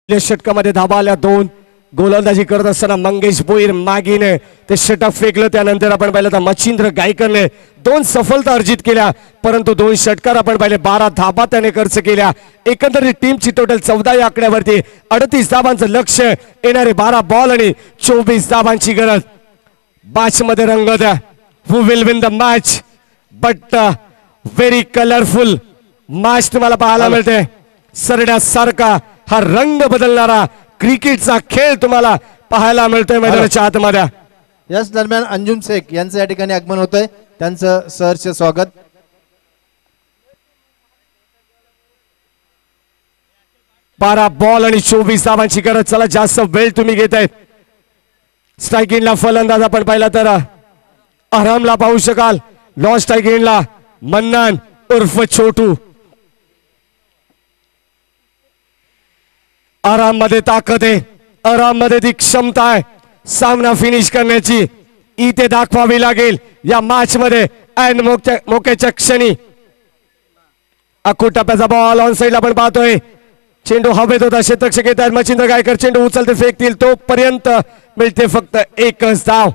षटकामध्ये धावा आल्या 2 गोलंदाजी करत असताना मंगेश भोईर मागीने ते षटक फेकलं त्यानंतर आपण पाहिलं तर मच्छिंद्र गायकरने 2 सफलता अर्जित केल्या परंतु 2 षटकार आपण पाहिले 12 धावा त्याने खर्च केल्या एकंदरीत टीमची टोटल 14 या आकड्यावरती 38 धावांचं लक्ष्य येणारे 12 बॉल आणि 24 धावांची गरज मॅच मध्ये रंगत who will win the match but very colourful match तुम्हाला पाहायला मिळते सरण्यासारखा हा रंग बदलणारा क्रिकेटचा खेळ तुम्हाला पाहायला मिळतोय मैदानाच्या आतमध्ये याच दरम्यान अंजुम शेख यांचं या ठिकाणी आगमन होतंय त्यांचं सहर्ष स्वागत 12 बॉल आणि 24 धावांची गरज चला जास्त वेळ तुम्ही घेतायत स्ट्रायकिंगला फलंदाज आपण पाहिला तर आरामला पाहू शकाल नॉन स्ट्रायकिंगला मन्नान उर्फ छोटू आराम मध्ये ताकद आहे आराम मध्ये ती क्षमता आहे सामना फिनिश करण्याची इथे दाखवावी लागेल या मॅच मध्ये ऐन मोक्याच्या क्षणी अखूट टप्प्याचा बॉल ऑन साइडला आपण पाहतोय चेंडू हवेत होता क्षेत्ररक्षक येत आहेत मच्छिंद्र गायकर चेंडू उचलते फेकतील तोपर्यंत मिळते फक्त एकच धाव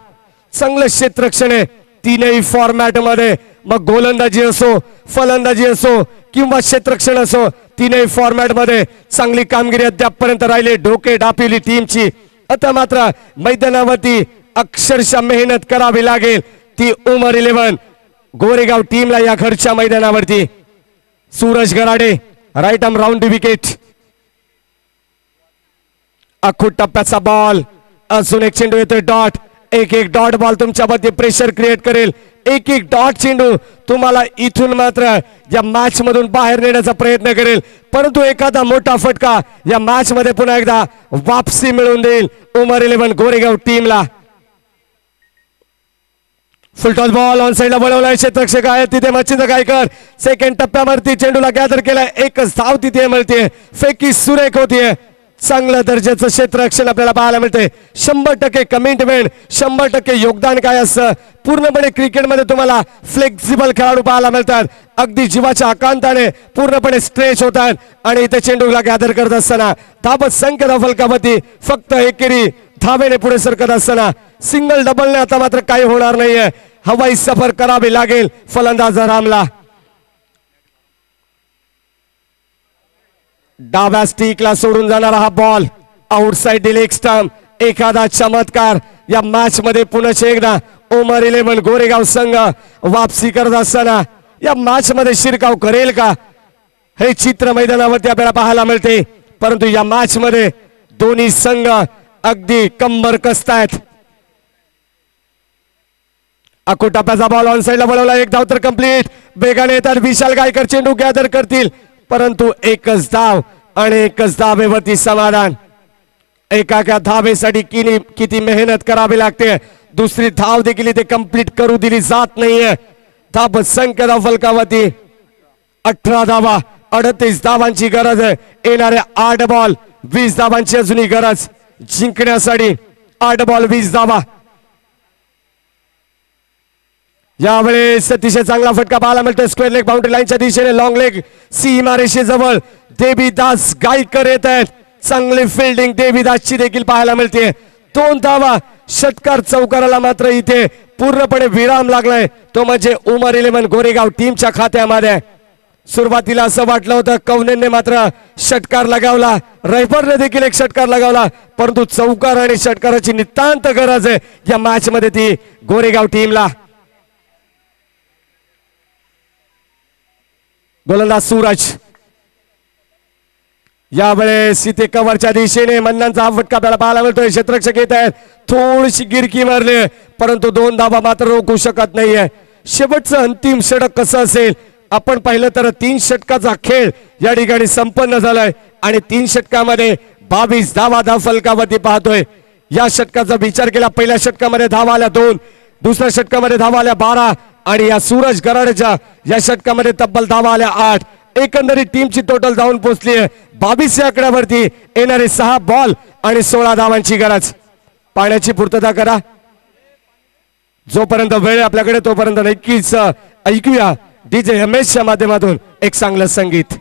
चांगलं क्षेत्ररक्षण आहे तीनही फॉर्मॅट मध्ये मग गोलंदाजी असो फलंदाजी असो किंवा क्षेत्ररक्षण असो तीनही फॉर्मॅट मध्ये चांगली कामगिरी अद्यापपर्यंत राहिली डोके डापिली टीमची आता मात्र मैदानावरती अक्षरशः मेहनत करावी लागेल ती उमर 11 गोरेगाव टीमला या घरच्या मैदानावरती Suraj Garade right arm round wicket अखूट टप्प्याचा बॉल अजून एक चेंडू येतोय डॉट एक डॉट बॉल तुमच्यावरती प्रेशर क्रिएट करेल एक एक डॉट चेंडू तुम्हाला इथून मात्र या मॅच मधून बाहेर नेण्याचा प्रयत्न करेल, परंतु एखादा मोठा फटका या मॅच मध्ये पुन्हा एकदा वापसी मिळवून देईल उमर 11 गोरेगाव टीमला. फुलटॉस बॉल ऑन साइडला वळवलाय, क्षेत्ररक्षक आहे तिथे मच्छिंद्र गायकर. सेकंड टप्प्यावरती चेंडूला गॅदर केलाय, एकच धाव तिथे मिळते. फेकी सुरेख होतीये, चांगल्या दर्जाचं क्षेत्ररक्षण आपल्याला पाहायला मिळते. 100% कमिटमेंट, 100% योगदान काय असतं. पूर्णपणे क्रिकेटमध्ये तुम्हाला फ्लेक्झिबल खेळाडू पाहायला मिळतात, अगदी जीवाच्या आकांताने पूर्णपणे स्ट्रेच होतात आणि इथे चेंडूला गॅदर करत असताना धाबत संख्या फलकावरती फक्त एकेरी धावेने पुढे सरकत असताना सिंगल डबलने आता मात्र काही होणार नाहीये. हवाई सफर करावी लागेल फलंदाज रामला. डाव्या स्टिकला सोडून जाणारा हा बॉल आउटसाइड लेग स्टंप. एखादा चमत्कार या मॅच मध्ये पुन्हा एकदा उमर 11 गोरेगाव संघ वापसी करत असताना या मॅच मध्ये शिरकाव करेल का, हे चित्र मैदानावरती आपल्याला पाहायला मिळते. परंतु या मॅच मध्ये दोन्ही संघ अगदी कंबर कसतायत. अकोटाप्याचा बॉल ऑन साइडला वळवला, एक धाव तर कंप्लीट. वेगाने येतात विशाल गायकर, चेंडू गॅदर करतील, परंतु एकच धाव आणि एकच धावेवरती समाधान. एका धावेसाठी किती मेहनत करावी लागते, दुसरी धाव देखील इथे कंप्लीट करू दिली जात नाहीये. धाव संख्या फलकावरती 18 धावा, 38 धावांची गरज आहे. येणारे 8 बॉल 20 धावांची अजूनही गरज जिंकण्यासाठी. 8 बॉल 20 धावा. यावेळेस अतिशय चांगला फटका पाहायला मिळतो स्क्वेअर लेग बाउंड्री लाईनच्या दिशेने. लॉंग लेग सीमारेषे जवळ देवीदास गायकर येत आहेत. चांगली फिल्डिंग देवीदासची देखील पाहायला मिळते. 2 धावा. षटकार चौकाराला मात्र इथे पूर्णपणे विराम लागलाय, तो म्हणजे उमर 11 गोरेगाव टीमच्या खात्यामध्ये. सुरुवातीला असं वाटलं होतं कवनेने मात्र षटकार लगावला, रैफरने देखील एक षटकार लगावला, परंतु चौकार आणि षटकाराची नितांत गरज आहे या मॅच मध्ये ती गोरेगाव टीमला. गोलंदाज सूरज यावेळेस इथे कव्हरच्या दिशेने मन्नांचा हा फटका आपल्याला पाहायला मिळतोय. क्षेत्ररक्षक येत आहेत, थोडीशी गिरकी मारली, परंतु 2 धावा मात्र रोखू शकत नाहीये. शेवटचं अंतिम षटक कसं असेल आपण पाहिलं तर 3 षटकाचा खेळ या ठिकाणी संपन्न झालाय आणि 3 षटकामध्ये 22 धावा धाव फलकावरती पाहतोय. या षटकाचा विचार केला, पहिल्या षटकामध्ये धावा आल्या 2, दुसऱ्या षटकामध्ये धावा आल्या 12 आणि या सूरज गराडेच्या या षटकामध्ये तब्बल धावा आल्या 8. एकंदरीत टीमची टोटल धावून पोहोचली आहे 22 या आकड्यावरती. येणारे 6 बॉल आणि 16 धावांची गरज. पाण्याची पूर्तता करा. जोपर्यंत वेळ आपल्याकडे तोपर्यंत नक्कीच ऐकूया डीजे रमेशच्या माध्यमातून एक चांगलं संगीत.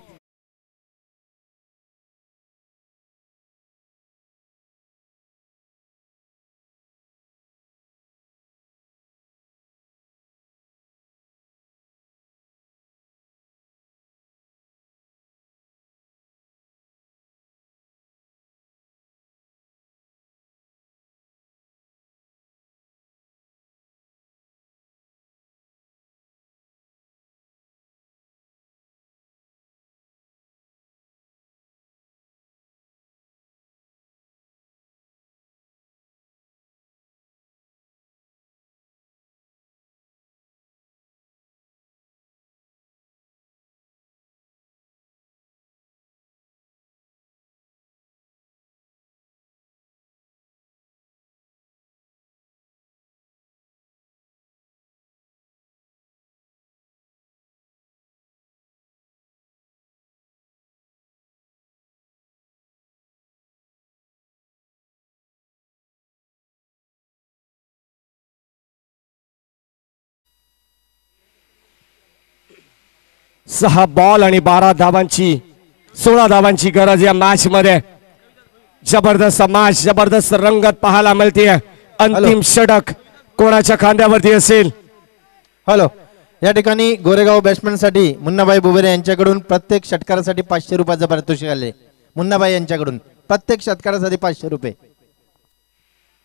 सहा बॉल आणि 12 धावांची 16 धावांची गरज या मॅच मध्ये. जबरदस्त मॅच, जबरदस्त रंगत पाहायला मिळते. अंतिम षटक कोणाच्या खांद्यावरती असेल. हॅलो, या ठिकाणी गोरेगाव बॅट्समॅन साठी मुन्नाबाई बुबेरे यांच्याकडून प्रत्येक षटकारासाठी 500 रुपयाचं पारितोषिक आले. मुन्नाबाई यांच्याकडून प्रत्येक षटकारासाठी 500 रुपये.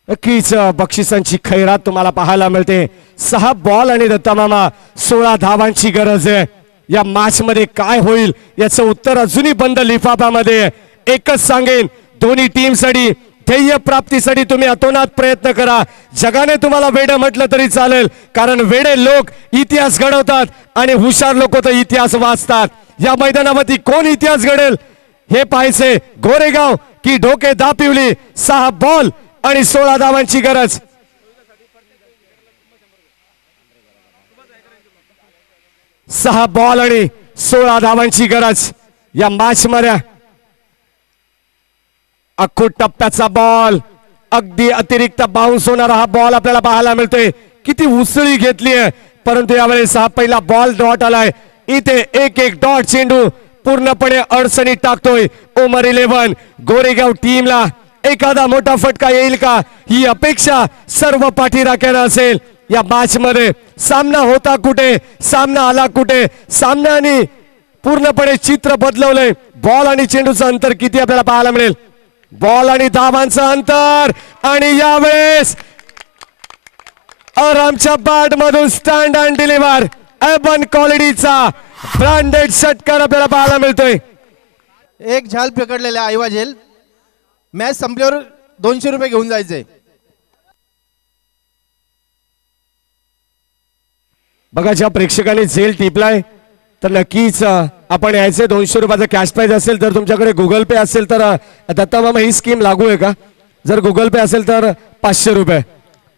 नक्कीच बक्षिसांची खैरात तुम्हाला पाहायला मिळते. 6 बॉल आणि दत्तामामा 16 धावांची गरज आहे. या मॅच मध्ये काय होईल याचं उत्तर अजूनही बंद लिफाफ्यामध्ये. एकच सांगेन, दोन्ही टीमसाठी ध्येय प्राप्तीसाठी तुम्ही अतोनात प्रयत्न करा. जगाने तुम्हाला वेडे म्हटलं तरी चालेल, कारण वेडे लोक इतिहास घडवतात आणि हुशार लोक तर इतिहास वाचतात. या मैदानावरती कोण इतिहास घडेल हे पाहायचे. गोरेगाव की डोके दापिवली. 6 बॉल आणि 16 धावांची गरज. सहा बॉल आणि 16 धावांची गरज या मॅच मध्ये. अख्खू टप्प्याचा बॉल, अगदी अतिरिक्त बाउन्स होणारा हा बॉल आपल्याला पाहायला मिळतोय. किती उसळी घेतली आहे, परंतु यावेळेस हा पहिला बॉल डॉट आलाय. इथे एक डॉट चेंडू पूर्णपणे अडचणीत टाकतोय ओमर 11. गोरेगाव टीमला एखादा मोठा फटका येईल का ही अपेक्षा सर्व पाठीराख्यानं असेल. या मॅच मध्ये सामना होता कुठे, सामना आला कुठे, सामन्याने पूर्णपणे चित्र बदलवलंय. बॉल आणि चेंडूचं अंतर किती आपल्याला पाहायला मिळेल. बॉल आणि धावांचं अंतर, आणि यावेळेस आरामच्या बॅट मधून स्टँड अँड डिलिव्हर एबन क्वालिटीचा ब्रँडेड षटकार आपल्याला पाहायला मिळतोय. एक झाल पकडलेला आयवा जेल. मॅच संपल्यावर 200 रुपये घेऊन जायचे. बघा, ज्या प्रेक्षकांनी झेल टिपलाय तर नक्कीच आपण यायचे. 200 रुपयाचा कॅश प्राइज असेल तर तुमच्याकडे गुगल पे असेल तर दत्ता मामा ही स्कीम लागू आहे का. जर गुगल पे असेल तर 500 रुपये.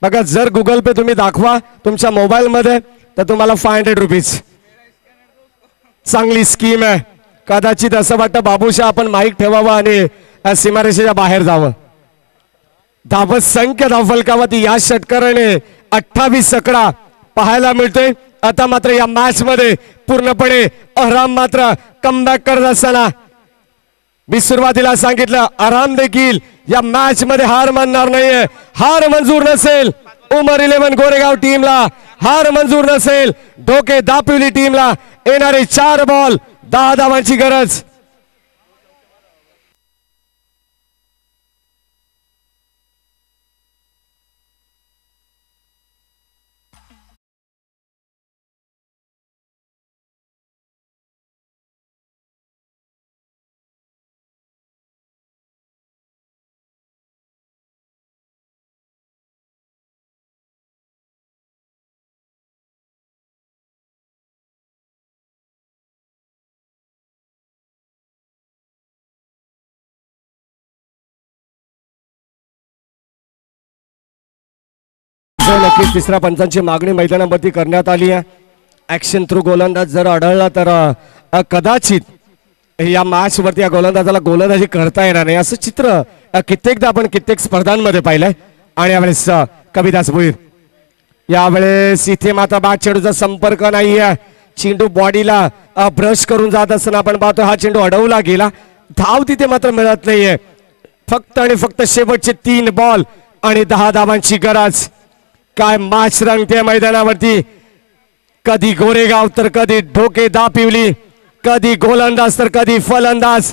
बघा, जर गुगल पे तुम्ही दाखवा तुमच्या मोबाईल मध्ये तर तुम्हाला 500 रुपीज. चांगली स्कीम आहे. कदाचित असं वाटतं बाबूशा आपण माईक ठेवावा आणि सीमारेषेच्या बाहेर जावं. धावत संख्या धावफलकावरती या षटकाराने 28 आकडा पाहायला मिळतोय. आता मात्र या मॅच मध्ये पूर्णपणे अहराम मात्र कमबॅक करत असताना मी सुरुवातीला सांगितलं, आराम देखील या मॅच मध्ये हार मानणार नाहीये. हार मंजूर नसेल उमर 11 गोरेगाव टीमला, हार मंजूर नसेल डोके दापिवली टीमला. येणारे 4 बॉल 10 धावांची गरज. नक्कीच तिसऱ्या पंचांची मागणी मैदानावरती करण्यात आली आहे. ऍक्शन थ्रू गोलंदाज जर आढळला तर कदाचित या मॅच वरती या गोलंदाजाला गोलंदाजी करता येणार नाही असं चित्र कित्येकदा आपण कित्येक स्पर्धांमध्ये पाहिलंय. आणि यावेळेस कविदास भोईर, यावेळेस इथे मात्र बॅट चेंडूचा संपर्क नाहीये. चेंडू बॉडीला ब्रश करून जात असताना आपण पाहतो हा चेंडू अडवला गेला. धाव तिथे मात्र मिळत नाहीये. फक्त आणि फक्त शेवटचे 3 बॉल आणि 10 धावांची गरज. काय मॅच रंगते मैदानावरती. कधी गोरेगाव तर कधी डोके दापिवली, कधी गोलंदाज तर कधी फलंदाज.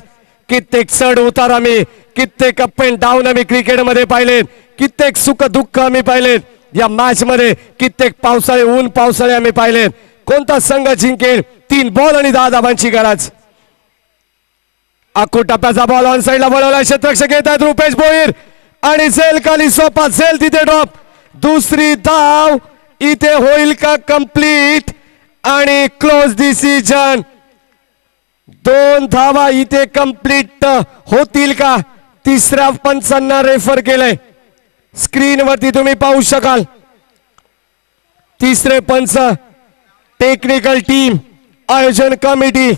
कित्येक चढ उतार आम्ही, कित्येक अप अँड डाऊन आम्ही क्रिकेटमध्ये पाहिलेत. कित्येक सुख दुःख आम्ही पाहिलेत या मॅच मध्ये. कित्येक पावसाळे ऊन पावसाळे आम्ही पाहिलेत. कोणता संघ जिंकेल. 3 बॉल आणि 10 धावांची गरज. अख्खू टप्प्याचा बॉल ऑन साइडला बोलवला. क्षेत्ररक्षक येत आहेत रुपेश भोईर, आणि झेल खाली सोपा. झेल तिथे ड्रॉप. दुसरी धाव इथे होईल का कंप्लीट, आणि क्लोज डिसिजन. 2 धावा इथे कंप्लीट होतील का. तिसऱ्या पंचांना रेफर केलंय. स्क्रीन वरती तुम्ही पाहू शकाल. तिसरे पंच, टेक्निकल टीम, आयोजन कमिटी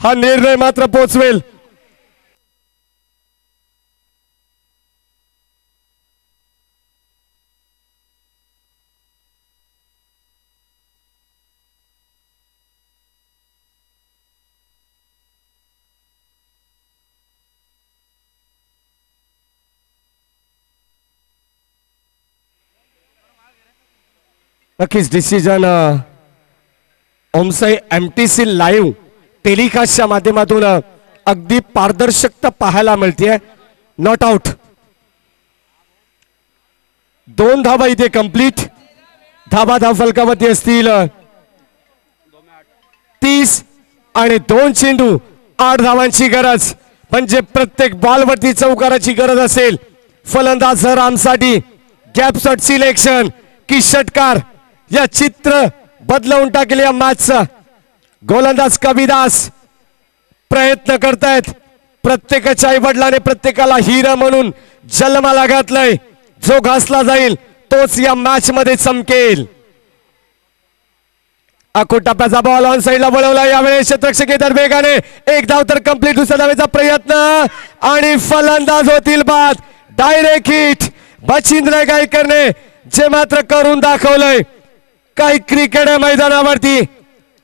हा निर्णय मात्र पोहोचवेल. नक्कीच डिसिजन ओमसाई MTC लाईव्ह टेलिकास्टच्या माध्यमातून अगदी पारदर्शकता पाहायला मिळते. Not out. 2 धावा इथे कंप्लीट. धावा धावफलकावरती असतील 30 आणि 2 चेंडू 8 धावांची गरज. म्हणजे प्रत्येक बॉलवरती चौकाराची गरज असेल. फलंदाज रामसाठी गॅप शॉट सिलेक्शन की षटकार या चित्र बदलवून टाकले या मॅचचं. गोलंदाज कविदास प्रयत्न करतायत. प्रत्येकाच्या आई वडिलांनी प्रत्येकाला हिरा म्हणून जन्माला घातलंय. जो घासला जाईल तोच या मॅच मध्ये चमकेल. आखो टप्प्याचा बॉल ऑन साइडला वळवला. यावेळेस क्षेत्ररक्षक येतात वेगाने. एक धाव तर कंप्लीट. दुसऱ्या धावेचा प्रयत्न आणि फलंदाज होतील बाद. डायरेक्ट हिट बचिंद्र गायकरने जे मात्र करून दाखवलंय. काही क्रिकेट मैदानावरती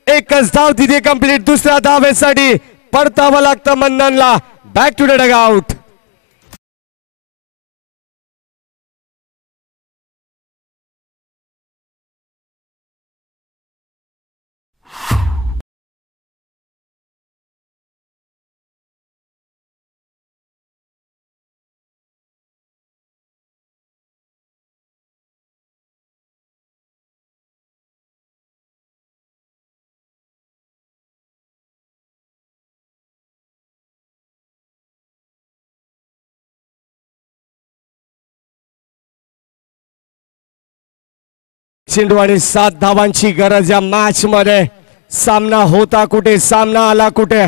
एकच धाव तिथे कंप्लीट. दुसऱ्या धावेसाठी परतावं लागतं मन्नानला. Back to the dugout. चेंडू आणि 7 धावांची गरज या मॅच मध्ये. सामना होता कुठे, सामना आला कुठे.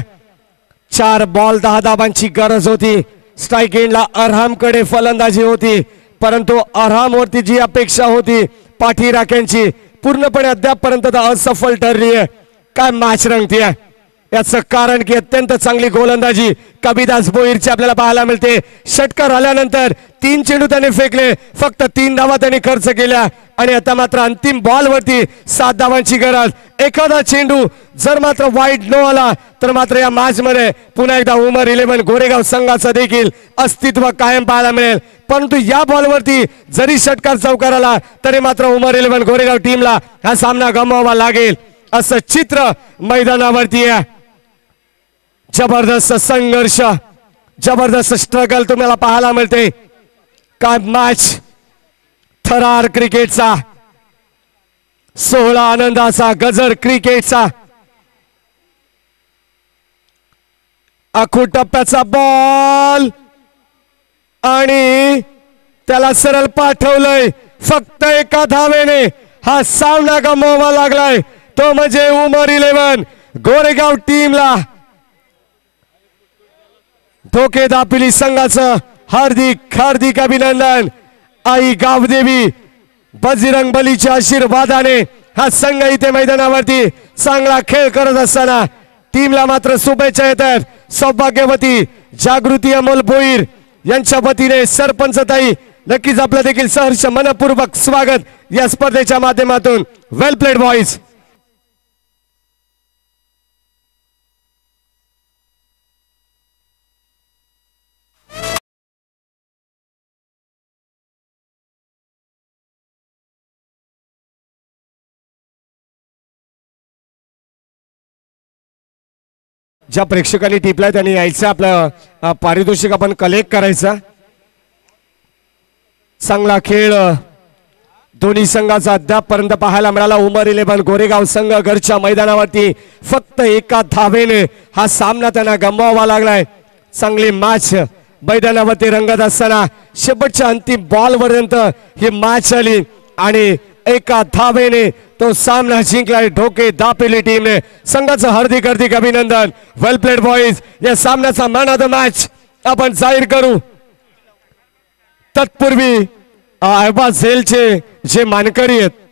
4 बॉल 10 धावांची गरज होती. स्ट्राइक एंडला अरहामकडे फलंदाजी होती, परंतु अरहामवरती जी अपेक्षा होती पाठीराख्यांची पूर्णपणे अद्यापपर्यंत असफल ठरली आहे. काय मॅच रंगतीये याचं कारण की अत्यंत चांगली गोलंदाजी कविदास भोईरची आपल्याला पाहायला मिळते. षटकार आल्यानंतर 3 चेंडू त्याने फेकले, फक्त 3 धावा त्यांनी खर्च केल्या आणि आता मात्र अंतिम बॉल वरती 7 धावांची गरज. एखादा चेंडू जर मात्र वाईट न आला तर मात्र या मॅच मध्ये पुन्हा एकदा उमर 11 गोरेगाव संघाचं देखील अस्तित्व कायम पाहायला मिळेल. परंतु या बॉलवरती जरी षटकार चौकार आला तरी मात्र उमर 11 गोरेगाव टीमला हा सामना गमवावा लागेल असं चित्र मैदानावरती आहे. जबरदस्त संघर्ष, जबरदस्त स्ट्रगल तुम्हाला पाहायला मिळते. काय मॅच, थरार क्रिकेटचा, सोहळा आनंदाचा, गजर क्रिकेटचा. आखू टप्प्याचा बॉल आणि त्याला सरळ पाठवलंय. फक्त एका धावेने हा सामना गमवावा लागलाय, तो म्हणजे उमर 11 गोरेगाव टीमला. धोके दापिली संघाचं हार्दिक हार्दिक अभिनंदन. आई गावदेवी बजरंग बलीच्या आशीर्वादाने हा संघ इथे मैदानावरती चांगला खेळ करत असताना टीमला मात्र शुभेच्छा येतात. सौभाग्यवती जागृती अमोल भोईर यांच्या वतीने सरपंच ताई नक्कीच आपलं देखील सहर्ष मनपूर्वक स्वागत या स्पर्धेच्या माध्यमातून. Well played boys. ज्या प्रेक्षकांनी टिपलाय त्यांनी यायचं, आपलं पारितोषिक आपण कलेक्ट करायचं. चांगला खेळ दोन्ही संघाचा अद्यापपर्यंत पाहायला मिळाला. उमर 11 गोरेगाव संघ घरच्या मैदानावरती फक्त एका धावेने हा सामना त्यांना गमवावा लागलाय. चांगली मॅच मैदानावरती रंगत असताना शेवटच्या अंतिम बॉल पर्यंत ही मॅच आली आणि एका धावेने तो सामना जिंकलाय ढोके दापेली टीमने. संघाचं हार्दिक हार्दिक अभिनंदन. Well played boys. या सामन्याचा मॅन ऑफ द मॅच आपण जाहीर करू. तत्पूर्वी अहबाज झेलचे जे मानकरी आहेत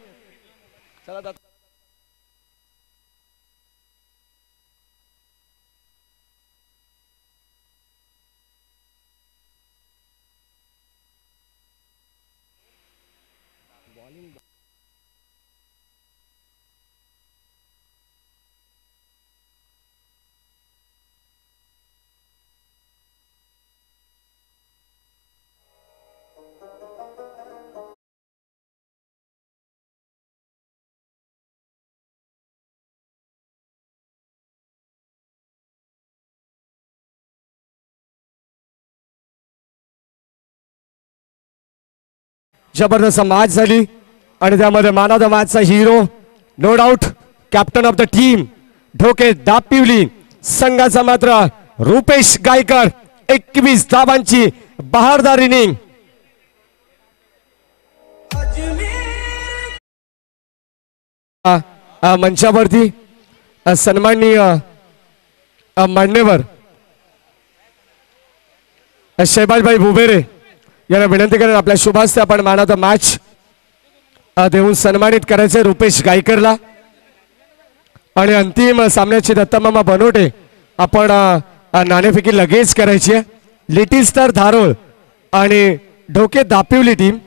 जबरदस्त मॅच झाली आणि त्यामध्ये मॅन ऑफ द मॅचचा hero no doubt captain of the team Dhoke Dapivali संघाचा मात्र रुपेश गायकर. 21 धावांची बहारदार इनिंग मंचावरती सन्माननीय मान्यवर शैबाजभाई बुबेरे यांना विनंती करेन आपल्या शुभास्ते आपण मॅन ऑफ द मॅच देऊन सन्मानित करायचे रुपेश गायकरला आणि अंतिम सामन्याचे दत्तमामा बनवटे आपण नाणेफेकी लगेच करायची आहे. लिटिल स्टार धारोळ आणि ढोके दापिवली टीम